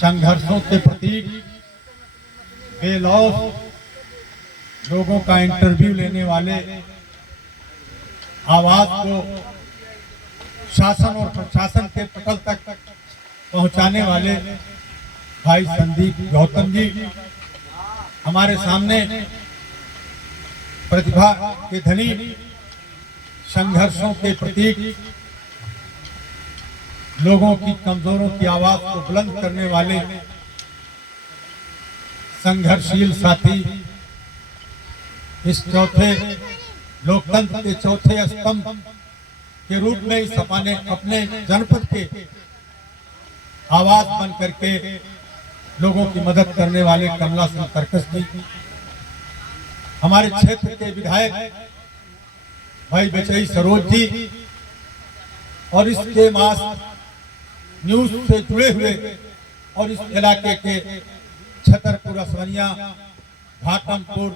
संघर्षों के प्रतीक बेलौस लोगों का इंटरव्यू लेने वाले, आवाज को शासन और प्रशासन के पटल तक पहुंचाने वाले भाई संदीप गौतम जी हमारे सामने प्रतिभा के धनी, संघर्षों के प्रतीक, लोगों की कमजोरों की आवाज को बुलंद करने वाले संघर्षशील साथी, इस चौथे लोकतंत्र के चौथे स्तंभ के रूप में इस अपने जनपद के आवाज बन करके लोगों की मदद करने वाले कमला सिंह तरकस जी, हमारे क्षेत्र के विधायक भाई बेचई सरोज जी, और इसके मास न्यूज से जुड़े हुए और इस इलाके के छतरपुर, असवनिया, घाटमपुर,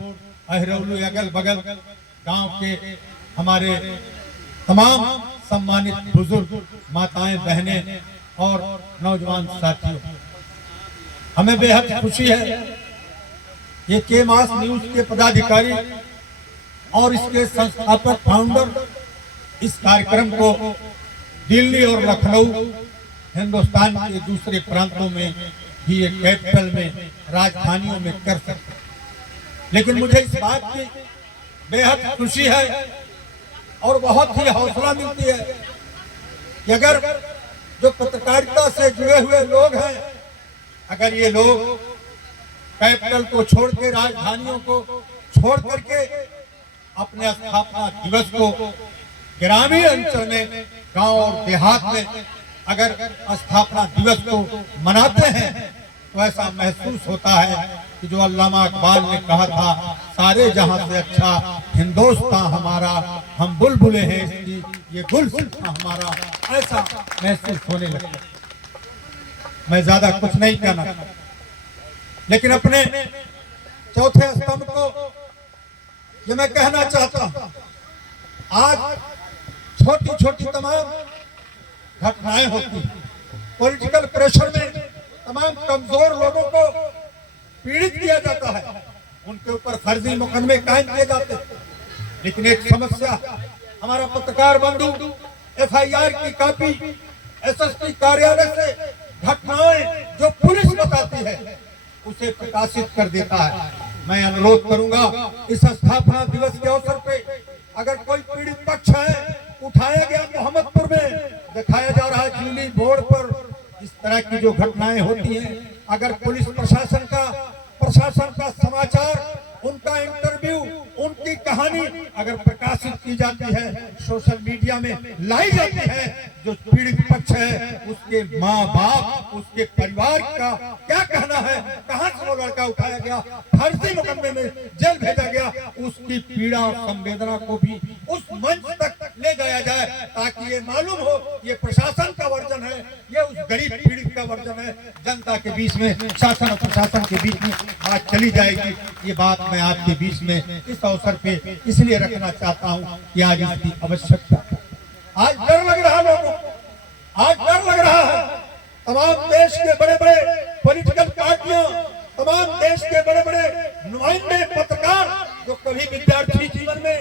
अहरौली, अगल बगल गांव के हमारे तमाम सम्मानित बुजुर्ग, माताएं, बहनें और नौजवान साथियों, हमें बेहद खुशी है ये के मास न्यूज के पदाधिकारी और इसके संस्थापक फाउंडर इस कार्यक्रम को दिल्ली और लखनऊ, हिंदुस्तान के दूसरे प्रांतों में भी, एक कैपिटल में, राजधानियों में कर सकते, लेकिन मुझे इस बात की बेहद खुशी है और बहुत ही हौसला मिलती है कि अगर जो पत्रकारिता से जुड़े हुए लोग हैं, अगर ये लोग कैपिटल को छोड़ के, राजधानियों को छोड़ करके अपने स्थापना दिवस को ग्रामीण अंचल में, गांव और देहात में अगर स्थापना दिवस को मनाते हैं, तो ऐसा महसूस होता है कि जो अल्लामा इकबाल ने कहा था, सारे जहां से अच्छा हिंदुस्तान हमारा, हम बुलबुले हैं इसकी, ये गुलसिता हमारा, ऐसा महसूस होने लगा। मैं ज्यादा कुछ नहीं कहना, लेकिन अपने चौथे स्तंभ को ये मैं कहना चाहता हूं, आज छोटी छोटी तमाम घटनाएं होती, पॉलिटिकल प्रेशर में तमाम कमजोर लोगों को पीड़ित किया जाता है, उनके ऊपर फर्जी मुकदमे कायम किए जाते हैं। लेकिन एक समस्या, हमारा पत्रकार बंधु FIR की कॉपी SSP कार्यालय से घटनाएं जो पुलिस बताती है उसे प्रकाशित कर देता है। मैं अनुरोध करूंगा, इस स्थापना दिवस के अवसर पे अगर कोई पीड़ित पक्ष है, उठाया गया मोहम्मदपुर में, दिखाया जा रहा है जूली बोर्ड पर, इस तरह की जो घटनाएं होती हैं, अगर पुलिस प्रशासन का समाचार, उनका इंटरव्यू, उनकी कहानी अगर प्रकाशित की जाती है, सोशल मीडिया में लाई जाती है, जो पीड़ित पक्ष है उसके माँ बाप, उसके परिवार का क्या कहना है, कहां से वो लड़का उठाया गया, फर्जी मुकदमे में जेल भेजा गया, उसकी पीड़ा और संवेदना को भी उस मंच तक ले जाया जाए, ताकि ये मालूम हो ये प्रशासन का वर्जन है, ये उस गरीब पीड़ित का वर्जन है, जनता के बीच में, शासन और प्रशासन के बीच में बात चली जाएगी। ये बात मैं आपके बीच में इस अवसर पे इसलिए रखना चाहता हूँ कि आज इसकी आवश्यकता, आज डर लग रहा है लोगों को, आज डर लग रहा है, तमाम देश के बड़े बड़े पॉलिटिकल पार्टियां, तमाम देश के बड़े बड़े नुमाइंदे, पत्रकार, जो कभी विद्यार्थी जीवन में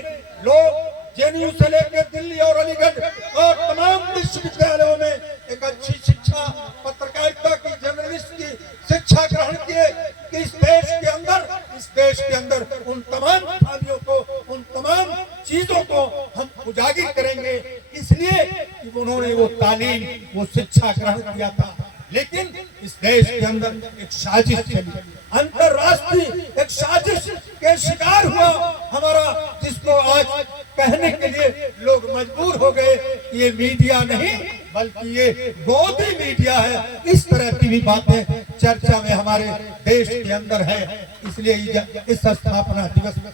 लोग JNU से लेकर दिल्ली और अलीगढ़ और तमाम विश्वविद्यालयों में एक अच्छी शिक्षा, पत्रकारिता की, जर्नलिस्ट की शिक्षा ग्रहण किए कि इस देश के अंदर उन तमाम खामियों को, उन तमाम चीजों को हम उजागर करेंगे, इसलिए कि उन्होंने वो तालीम, वो शिक्षा ग्रहण किया था। लेकिन इस देश के अंदर एक साजिश चली, अंतरराष्ट्रीय एक साजिश के शिकार हुआ हमारा, जिसको आज कहने के लिए लोग मजबूर हो गए कि ये मीडिया नहीं बल्कि ये गोदी मीडिया है। इस तरह की भी बातें चर्चा में हमारे देश के अंदर है, इसलिए इस स्थापना दिवस में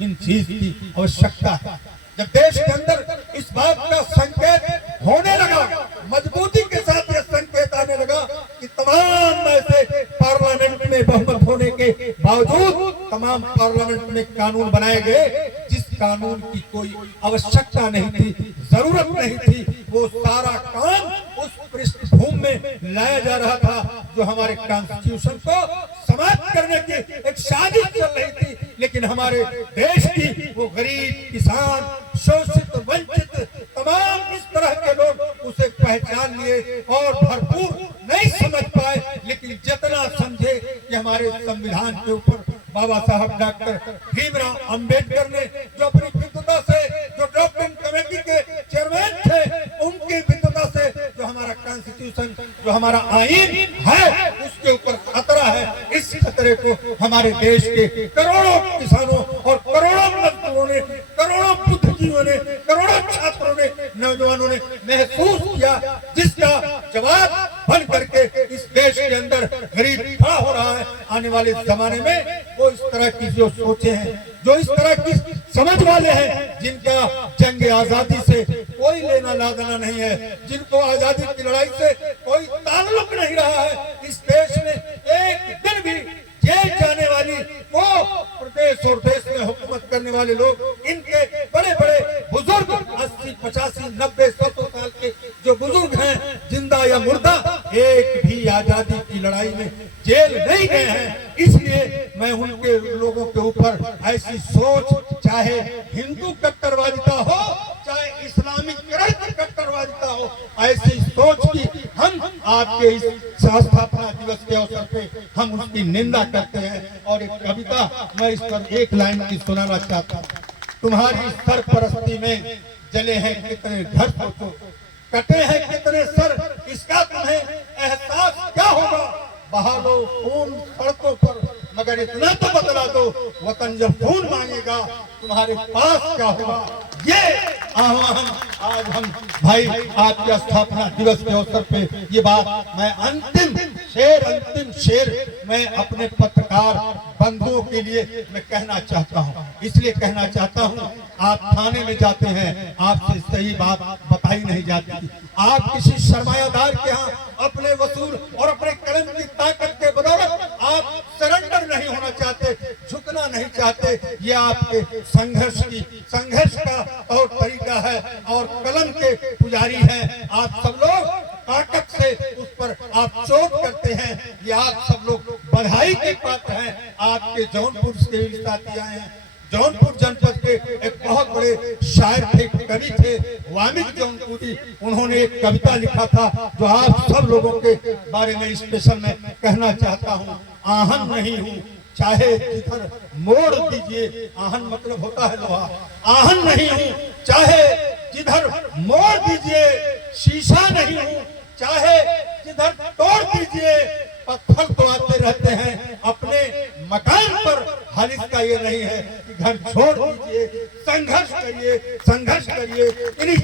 इन चीज की आवश्यकता है। जब देश के अंदर इस बात का संकेत होने लगा, मजबूती के साथ यह संकेत आने लगा कि तमाम ऐसे पार्लियामेंट में बहुमत होने के बावजूद तमाम पार्लियामेंट में कानून बनाए गए जिस कानून की कोई आवश्यकता नहीं थी, जरूरत नहीं थी, वो सारा काम उस पृष्ठभूमि में लाया जा रहा था, जो हमारे कॉन्स्टिट्यूशन को समाप्त करने की एक साजिश चल रही थी। लेकिन हमारे देश की वो गरीब, किसान, शोषित, वंचित तमाम इस तरह के लोग उसे पहचान लिए और भरपूर नहीं समझ पाए। लेकिन जितना समझे कि हमारे संविधान के ऊपर बाबा साहब डॉक्टर भीमराव अंबेडकर ने जो अपनी विद्वता से, जो ड्राफ्टिंग कमेटी के चेयरमैन थे, उनकी विद्वता से जो हमारा कॉन्स्टिट्यूशन, जो हमारा आईन है, उसके ऊपर खतरा है। इस खतरे को हमारे देश के करोड़ों किसानों और करोड़ों मजदूरों ने, करोड़ों बुद्धिजीवियों ने, करोड़ों छात्रों ने, नौजवानों ने महसूस किया, जिसका जवाब बन करके इस देश के अंदर गरीब खड़ा हो रहा है। आने वाले जमाने में वो इस तरह की जो सोचे हैं, जो इस तरह की समझ वाले हैं, जिनका जंग आजादी से कोई लेना लादना नहीं है, जिनको आजादी की लड़ाई से कोई ताल्लुक नहीं रहा है, इस देश में एक दिन भी जेल जाने वाली वो प्रदेश और देश में हुकूमत करने वाले लोग, इनके बड़े बड़े बुजुर्ग 80, 85, 90, 100 साल के जो बुजुर्ग हैं, जिंदा या मुर्दा, एक भी आजादी की लड़ाई में जेल नहीं गए हैं। इसलिए मैं उनके लोगों के ऊपर ऐसी सोच, चाहे हिंदू कट्टरवादिता हो, चाहे इस्लामीकरण की कट्टरवादिता हो, ऐसी सोच की हम आपके इस स्थापना दिवस के अवसर पे हम उसकी निंदा करते हैं। और एक कविता मैं इस पर एक लाइन की सुनाना चाहता हूँ। तुम्हारी सरपरस्ती में जले हैं कितने घर, सोचो कटे हैं कितने सर, इसका तुम्हें एहसास क्या होगा। बहा दो खून सड़कों पर, मगर इतना तो बतला दो, वतन जब खून मांगेगा तुम्हारे पास क्या होगा। ये आह्वान आज हम भाई आपके स्थापना दिवस के अवसर पे ये बात मैं अंतिम शेर मैं अपने पत्रकार बंधुओं के लिए मैं कहना चाहता हूँ। इसलिए कहना चाहता हूँ, आप थाने में जाते हैं, आपसे सही बात बताई नहीं जाती। आप किसी सरमायादार के यहाँ अपने वसूल और अपने कलम की ताकत के बदौलत आप सरेंडर नहीं होना चाहते, झुकना नहीं चाहते। ये आपके संघर्ष का तौर तरीका है और कलम के पुजारी हैं आप सब लोग। ताकत से उस पर आप चोट करते हैं। ये आप सब लोग बधाई के पात्र हैं। आपके जौनपुर से साथी आए हैं। जौनपुर जनपद के एक बहुत बड़े शायर थे, कवि थे, वामिक जौनपुरी। उन्होंने एक कविता लिखा था जो आप सब लोगों के बारे में स्पेशल में कहना चाहता हूँ। आहन नहीं हूँ चाहे जिधर मोड़ दीजिए, आहन मतलब होता है लोहा। आहन नहीं हूँ चाहे जिधर मोड़ दीजिए, शीशा नहीं हूँ चाहे जिधर तोड़ दीजिए। पत्थर तो आते रहते हैं अपने मकान पर, हाल इसका ये नहीं है कि घर छोड़ दीजिए। संघर्ष करिए, संघर्ष करिए। इन्हीं